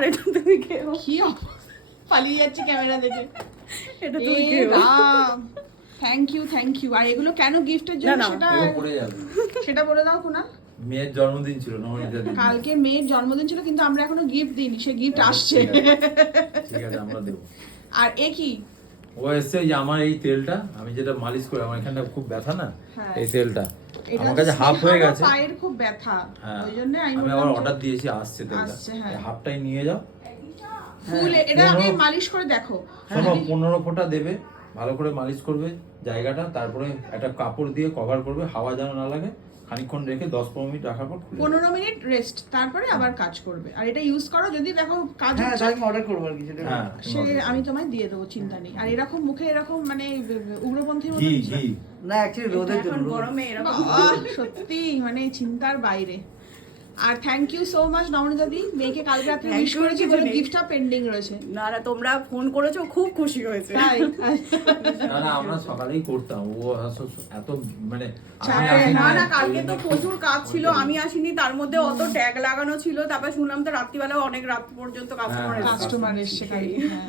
আর এটা তুমি খেও। কি পালিয়ে যাচ্ছে ক্যামেরা দেখে। এটা তুমি খেও। Thank you. আর এগুলো কেন গিফটের জন্য সেটা বলে দাও কুনাল। মেয়ের জন্মদিন ছিল নবনীতার দিন। কালকে মেয়ের জন্মদিন ছিল, কিন্তু আমরা এখনো গিফট দিইনি, সে গিফট আসছে। ঠিক আছে আমরা দেবো। আর এ কি? ও এসছে যে আমার এই তেলটা আমি যেটা মালিশ করি, আমার এখানটা খুব ব্যথা না, হ্যাঁ। এই তেলটা এটা আমার কাছে হাফ হয়ে গেছে। পায়ের খুব ব্যথা, হ্যাঁ ওই জন্য আমি আবার বললাম অর্ডার দিয়েছি, আসছে তেলটা, আসছে, হ্যাঁ। হাফটাই নিয়ে যাও। ফুল এটা আগে মালিশ করে দেখো। শোনো 15 ফোঁটা দেবে, ভালো করে মালিশ করবে জায়গাটা, তারপরে একটা কাপড় দিয়ে কভার করবে, হাওয়া যেন না লাগে, খানিকক্ষণ রেখে 10-15 মিনিট রাখার পর 15 মিনিট রেস্ট, তারপরে আবার কাজ করবে। আর এটা ইউজ করো, যদি দেখো কাজ হ্যাঁ হচ্ছে আমি অর্ডার করবো আর কি সেটা। হ্যাঁ সে আমি তোমায় দিয়ে দেবো, চিন্তা নেই। আর এরকম মুখে এরকম মানে উগ্রপন্থীর মতো ঘি কিছু না। ঘি না অ্যাকচুয়ালি রোদের এখন জন্য গরমে এরকম বাহ, সত্যি মানে চিন্তার বাইরে। আর thank you so much Nabanita di, মেয়েকে কাল রাতে Thank উইশ you করেছি কিছু বলে নেই। গিফটটা পেন্ডিং রয়েছে। না না, তোমরা ফোন করেছো, খুব খুশি হয়েছে। তাই না না আমরা সকালেই করতাম, ও এত মানে চাপে, আমি আসিনি, না না, ওই কালকে তো জন্য প্রচুর কাজ ছিল, ওই জন্য। আমি আসিনি, তার মধ্যে অত ট্যাগ লাগানো ছিল, তারপর শুনলাম তো রাত্রিবেলা অনেক রাত পর্যন্ত কাস্টমার হ্যাঁ, কাস্টমার এসছে কালকে, হ্যাঁ।